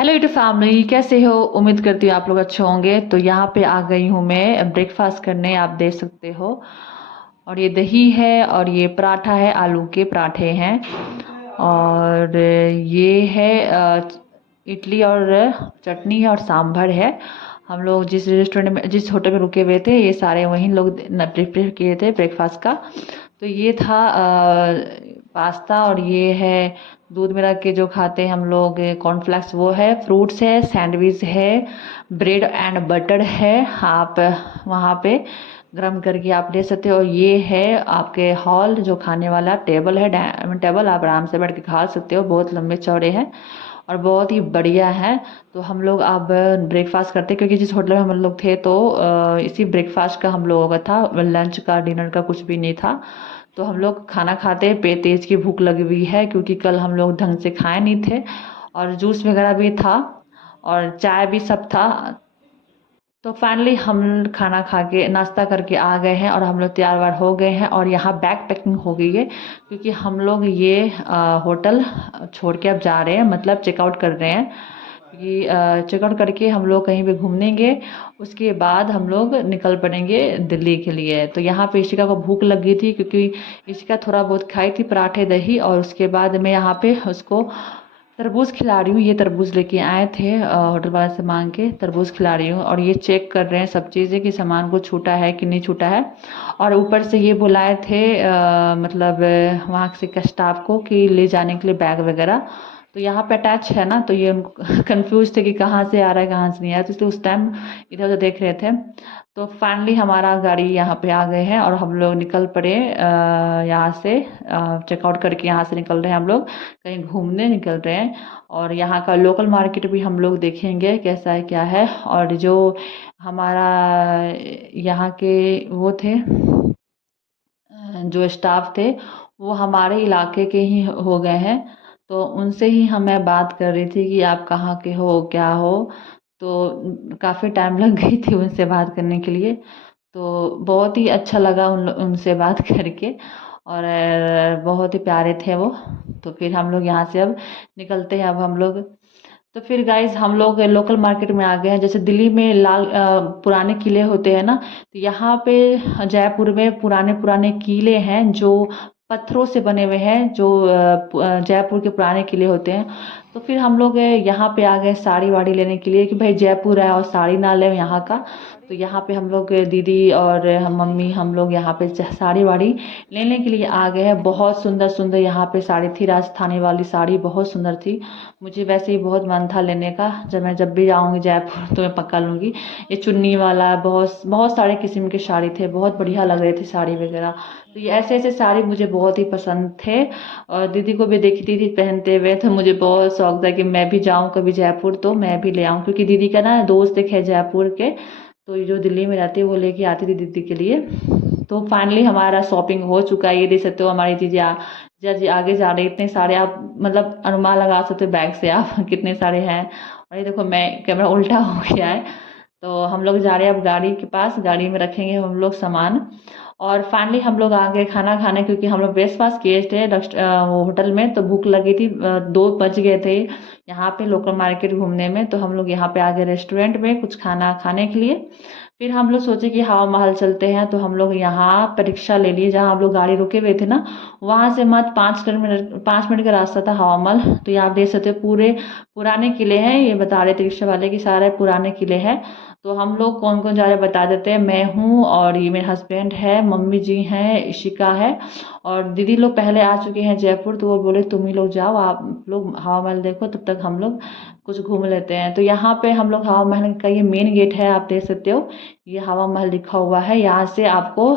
Hello YouTube family, कैसे हो? उम्मीद करती हूँ आप लोग अच्छे होंगे। तो यहाँ पे आ गई हूँ मैं ब्रेकफास्ट करने, आप देख सकते हो। और ये दही है और ये पराठा है, आलू के पराठे हैं। और ये है इडली और चटनी और सांभर है। हम लोग जिस रेस्टोरेंट में, जिस होटल में रुके हुए थे, ये सारे वहीं लोग प्रिपेयर किए थे ब्रेकफास्ट का। तो ये था पास्ता, और ये है दूध में रख के जो खाते हैं हम लोग कॉर्नफ्लेक्स, वो है। फ्रूट्स है, सैंडविच है, ब्रेड एंड बटर है। आप वहाँ पे गर्म करके आप ले सकते हो। और ये है आपके हॉल, जो खाने वाला टेबल है, डाइनिंग टेबल। आप आराम से बैठ के खा सकते हो, बहुत लंबे चौड़े हैं और बहुत ही बढ़िया है। तो हम लोग अब ब्रेकफास्ट करते, क्योंकि जिस होटल में हम लोग थे तो इसी ब्रेकफास्ट का हम लोगों का था, लंच का डिनर का कुछ भी नहीं था। तो हम लोग खाना खाते पे तेज की भूख लगी हुई है, क्योंकि कल हम लोग ढंग से खाए नहीं थे। और जूस वगैरह भी था और चाय भी सब था। तो फाइनली हम खाना खा के नाश्ता करके आ गए हैं और हम लोग तैयार वार हो गए हैं। और यहाँ बैग पैकिंग हो गई है, क्योंकि हम लोग ये होटल छोड़ के अब जा रहे हैं, मतलब चेकआउट कर रहे हैं। क्योंकि चेकआउट करके हम लोग कहीं पे घूमने गए, उसके बाद हम लोग निकल पड़ेंगे दिल्ली के लिए। तो यहाँ पे इशिका को भूख लग गई थी, क्योंकि इशिका थोड़ा बहुत खाई थी पराठे दही। और उसके बाद मैं यहाँ पे उसको तरबूज खिला रही हूँ। ये तरबूज लेके आए थे होटल वाले से मांग के, तरबूज खिला रही हूँ। और ये चेक कर रहे हैं सब चीज़ें कि सामान को छूटा है कि नहीं छूटा है। और ऊपर से ये बुलाए थे मतलब वहाँ से स्टाफ को कि ले जाने के लिए बैग वगैरह। तो यहाँ पे अटैच है ना, तो ये उनको कंफ्यूज थे कि कहाँ से आ रहा है कहाँ से नहीं आ रहा है, तो इसलिए उस टाइम इधर उधर देख रहे थे। तो फाइनली हमारा गाड़ी यहाँ पे आ गए हैं और हम लोग निकल पड़े यहाँ से। चेकआउट करके यहाँ से निकल रहे हैं हम लोग, कहीं घूमने निकल रहे हैं। और यहाँ का लोकल मार्केट भी हम लोग देखेंगे कैसा है क्या है। और जो हमारा यहाँ के वो थे, जो स्टाफ थे, वो हमारे इलाके के ही हो गए हैं। तो उनसे ही मैं बात कर रही थी कि आप कहाँ के हो, क्या हो। तो काफ़ी टाइम लग गई थी उनसे बात करने के लिए। तो बहुत ही अच्छा लगा उनसे बात करके। और बहुत ही प्यारे थे वो। तो फिर हम लोग यहाँ से अब निकलते हैं। अब हम लोग, तो फिर गाइज हम लोग लोकल मार्केट में आ गए हैं। जैसे दिल्ली में लाल पुराने किले होते हैं ना, तो यहाँ पे जयपुर में पुराने पुराने किले हैं जो पत्थरों से बने हुए हैं, जो जयपुर के पुराने किले होते हैं। तो फिर हम लोग यहाँ पे आ गए साड़ी वाड़ी लेने के लिए, कि भाई जयपुर है और साड़ी ना ले यहाँ का। तो यहाँ पे हम लोग दीदी और हम मम्मी, हम लोग यहाँ पे साड़ी वाड़ी लेने के लिए आ गए हैं। बहुत सुंदर सुंदर यहाँ पे साड़ी थी, राजस्थानी वाली साड़ी बहुत सुंदर थी। मुझे वैसे ही बहुत मन था लेने का। जब भी जाऊंगी जयपुर तो मैं पक्का लूंगी। ये चुन्नी वाला बहुत बहुत सारे किस्म के साड़ी थे, बहुत बढ़िया लग रहे थे साड़ी वगैरह। तो ये ऐसे ऐसे साड़ी मुझे बहुत ही पसंद थे। और दीदी को भी देखी थी पहनते हुए, तो मुझे बहुत शौक था कि मैं भी जाऊं कभी जयपुर तो मैं भी ले आऊं, क्योंकि दीदी का ना दोस्त एक है जयपुर के। तो ये जो दिल्ली में रहती है वो लेके आती थी दीदी के लिए। तो फाइनली हमारा शॉपिंग हो चुका है। ये देख सकते हो हमारी चीज़ें जज आगे जा रहे, इतने सारे आप मतलब अनुमान लगा सकते हो बैग से आप कितने सारे हैं। और ये देखो मैं कैमरा उल्टा हो गया है। तो हम लोग जा रहे हैं अब गाड़ी के पास, गाड़ी में रखेंगे हम लोग सामान। और फाइनली हम लोग आ गए खाना खाने, क्योंकि हम लोग ब्रेकफास्ट किए थे वो होटल में। तो भूख लगी थी, 2 बज गए थे यहाँ पे लोकल मार्केट घूमने में। तो हम लोग यहाँ पे आ गए रेस्टोरेंट में कुछ खाना खाने के लिए। फिर हम लोग सोचे कि हवा महल चलते हैं। तो हम लोग यहाँ पर रिक्शा ले लिए, जहाँ हम लोग गाड़ी रुके हुए थे ना, वहाँ से मत 5 मिनट 5 मिनट का रास्ता था हवा महल। तो ये आप देख सकते हो पूरे पुराने किले हैं, ये बता रहे थे रिक्शा वाले कि सारे पुराने किले हैं। तो हम लोग कौन कौन जा रहे हैं बता देते हैं। मैं हूँ और ये मेरे हस्बैंड है, मम्मी जी हैं, इशिका है। और दीदी लोग पहले आ चुके हैं जयपुर, तो वो बोले तुम ही लोग जाओ, आप लोग हवा महल देखो, तब तक हम लोग कुछ घूम लेते हैं। तो यहाँ पे हम लोग हवा महल का, ये मेन गेट है आप देख सकते हो, ये हवा महल लिखा हुआ है। यहाँ से आपको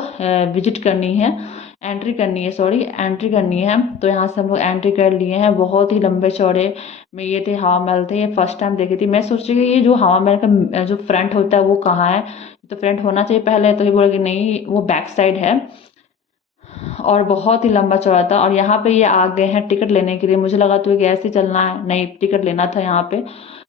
विजिट करनी है, एंट्री करनी है, सॉरी एंट्री करनी है। तो यहाँ से हम लोग एंट्री कर लिए हैं। बहुत ही लंबे चौड़े में ये थे, हवा महल थे। ये फर्स्ट टाइम देखी थी मैं, सोच रही थी ये जो हवा महल का जो फ्रंट होता है वो कहाँ है, तो फ्रंट होना चाहिए पहले। तो ये बोला कि नहीं वो बैक साइड है। और बहुत ही लंबा चौड़ा था। और यहाँ पे ये आ गए हैं टिकट लेने के लिए। मुझे लगा तो कि ऐसे चलना है, नहीं टिकट लेना था यहाँ पे।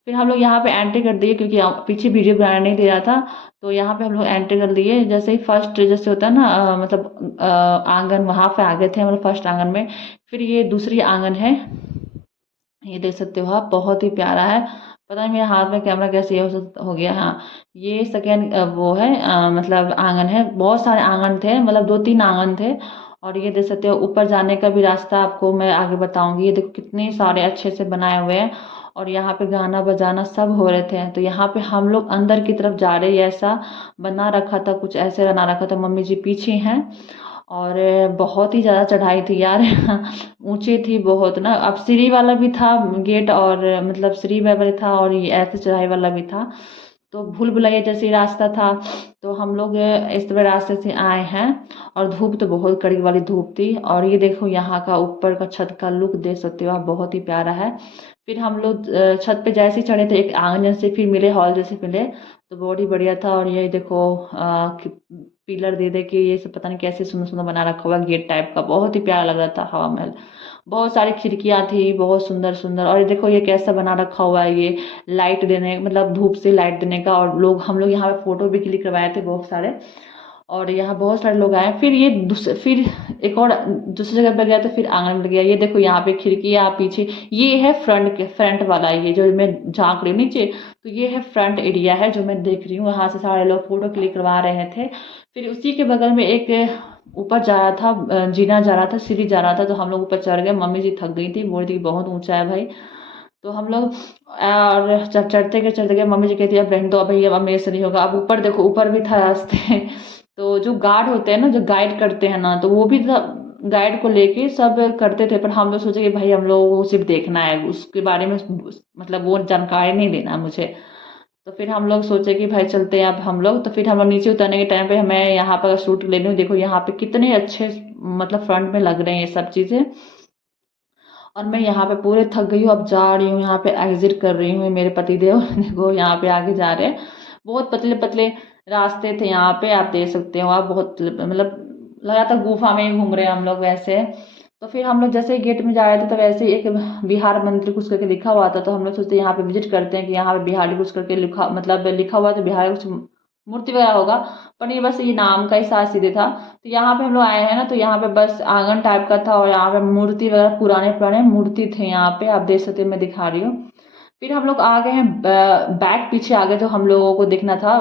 फिर हम लोग यहाँ पे एंट्री कर दिए, क्योंकि पीछे वीडियो बनाने नहीं दे रहा था। तो यहाँ पे हम लोग एंट्री कर दिए। जैसे ही फर्स्ट जैसे होता है ना मतलब आंगन, वहाँ पे आ गए थे हम लोग फर्स्ट आंगन में। फिर ये दूसरी आंगन है, ये देख सकते हो आप, बहुत ही प्यारा है। पता नहीं मेरे हाथ में कैमरा कैसे हो गया। हाँ, ये सेकेंड वो है, मतलब आंगन है। बहुत सारे आंगन थे, मतलब 2-3 आंगन थे। और ये देख सकते हो ऊपर जाने का भी रास्ता आपको मैं आगे बताऊंगी। ये देखो कितने सारे अच्छे से बनाए हुए हैं। और यहाँ पे गाना बजाना सब हो रहे थे। तो यहाँ पे हम लोग अंदर की तरफ जा रहे हैं, ऐसा बना रखा था, कुछ ऐसे बना रखा था। मम्मी जी पीछे हैं। और बहुत ही ज़्यादा चढ़ाई थी यार। ऊंची थी बहुत ना। अब सीढ़ी वाला भी था गेट, और मतलब सीढ़ी वाला भी था, और ये ऐसे चढ़ाई वाला भी था। तो भूल भुलैया जैसे ही रास्ता था। तो हम लोग इस तरह रास्ते से आए हैं। और धूप तो बहुत कड़ी वाली धूप थी। और ये देखो यहाँ का ऊपर का छत का लुक देख सकते हो आप, बहुत ही प्यारा है। फिर हम लोग छत पे जैसे ही चढ़े थे, एक आंगन से फिर मिले, हॉल जैसे मिले। तो बहुत ही बढ़िया था। और ये देखो पिलर दे दे के ये सब पता नहीं कैसे सुंदर सुंदर बना रखा हुआ, गेट टाइप का, बहुत ही प्यारा लग रहा था हवा महल। बहुत सारी खिड़कियां थी, बहुत सुंदर सुंदर। और ये देखो ये कैसा बना रखा हुआ है, ये लाइट देने, मतलब धूप से लाइट देने का। और हम लोग यहाँ पे फोटो भी क्लिक करवाए थे बहुत सारे। और यहाँ बहुत सारे लोग आए। फिर फिर एक और दूसरी जगह पे गया, तो फिर आंगन में गया। ये देखो यहाँ पे खिड़की है, आप पीछे, ये है फ्रंट वाला, ये जो मैं झांक रही हूँ नीचे। तो ये है फ्रंट एरिया है जो मैं देख रही हूँ। यहाँ से सारे लोग फोटो क्लिक करवा रहे थे। फिर उसी के बगल में एक ऊपर जा रहा था, जीना जा रहा था, सीढ़ी जा रहा था। तो हम लोग ऊपर चढ़ गए। मम्मी जी थक गई थी, बोल रही थी बहुत ऊंचा है भाई। तो हम लोग और चढ़ते गए, मम्मी जी कहती है अब रहने दो, भाई अब मेरे से नहीं होगा। अब ऊपर देखो, ऊपर भी था रास्ते। तो जो गार्ड होते हैं ना, जो गाइड करते हैं ना, तो वो भी गाइड को लेके सब करते थे। पर हम लोग सोचे कि भाई हम लोग को सिर्फ देखना है, उसके बारे में मतलब वो जानकारी नहीं देना है मुझे। तो फिर हम लोग सोचे कि भाई चलते हैं अब हम लोग। तो फिर हम लोग नीचे उतरने के टाइम पे मैं यहाँ पर शूट ले रही हूँ। देखो यहाँ पे कितने अच्छे मतलब फ्रंट में लग रहे हैं ये सब चीजें। और मैं यहाँ पे पूरे थक गई हूँ, अब जा रही हूँ, यहाँ पे एग्जिट कर रही हूँ। मेरे पतिदेव देखो यहाँ पे आगे जा रहे हैं। बहुत पतले पतले रास्ते थे यहाँ पे, आप देख सकते हो आप, बहुत मतलब लगा था गुफा में ही घूम रहे हैं हम लोग वैसे। तो फिर हम लोग जैसे ही गेट में जा रहे थे, तो वैसे ही एक बिहार मंदिर कुछ करके लिखा हुआ था। तो हम लोग सोचते यहाँ पे विजिट करते हैं कि यहाँ पे बिहारी कुछ करके लिखा, मतलब लिखा हुआ, तो बिहार कुछ मूर्ति वगैरह होगा। पर ये बस ये नाम का ही साथ सीधे था। तो यहाँ पे हम लोग आए हैं ना, तो यहाँ पे बस आंगन टाइप का था। और यहाँ पे मूर्ति वगैरह, पुराने पुराने मूर्ति थे यहाँ पे, आप देख सकते हैं, मैं दिखा रही हूँ। फिर हम लोग आ गए हैं बैक, पीछे आ गए जो हम लोगों को देखना था,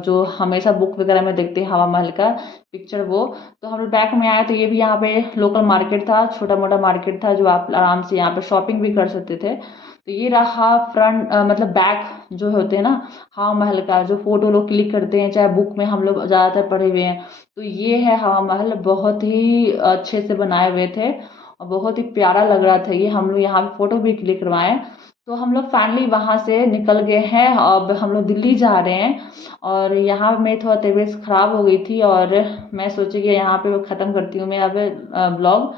जो हमेशा बुक वगैरह में देखते हैं हवा महल का पिक्चर वो। तो हम लोग बैक में आए। तो ये भी यहाँ पे लोकल मार्केट था, छोटा मोटा मार्केट था, जो आप आराम से यहाँ पे शॉपिंग भी कर सकते थे। तो ये रहा फ्रंट, मतलब बैक जो होते हैं ना हवा महल का, जो फोटो लोग क्लिक करते हैं, चाहे बुक में हम लोग ज़्यादातर पढ़े हुए हैं। तो ये है हवा महल, बहुत ही अच्छे से बनाए हुए थे। और बहुत ही प्यारा लग रहा था ये। हम लोग यहाँ पे फोटो भी क्लिक करवाए। तो हम लोग फाइनली वहां से निकल गए हैं। अब हम लोग दिल्ली जा रहे हैं। और यहाँ मेरी थोड़ा तबीयत खराब हो गई थी, और मैं सोची कि यहाँ पे ख़त्म करती हूँ मैं अब ब्लॉग।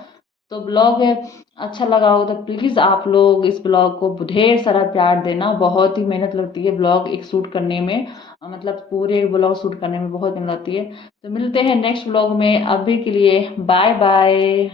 तो ब्लॉग अच्छा लगा हो तो प्लीज़ आप लोग इस ब्लॉग को ढेर सारा प्यार देना। बहुत ही मेहनत लगती है ब्लॉग एक शूट करने में, मतलब पूरे ब्लॉग शूट करने में बहुत मेहनत लगती है। तो मिलते हैं नेक्स्ट ब्लॉग में, अभी के लिए बाय बाय।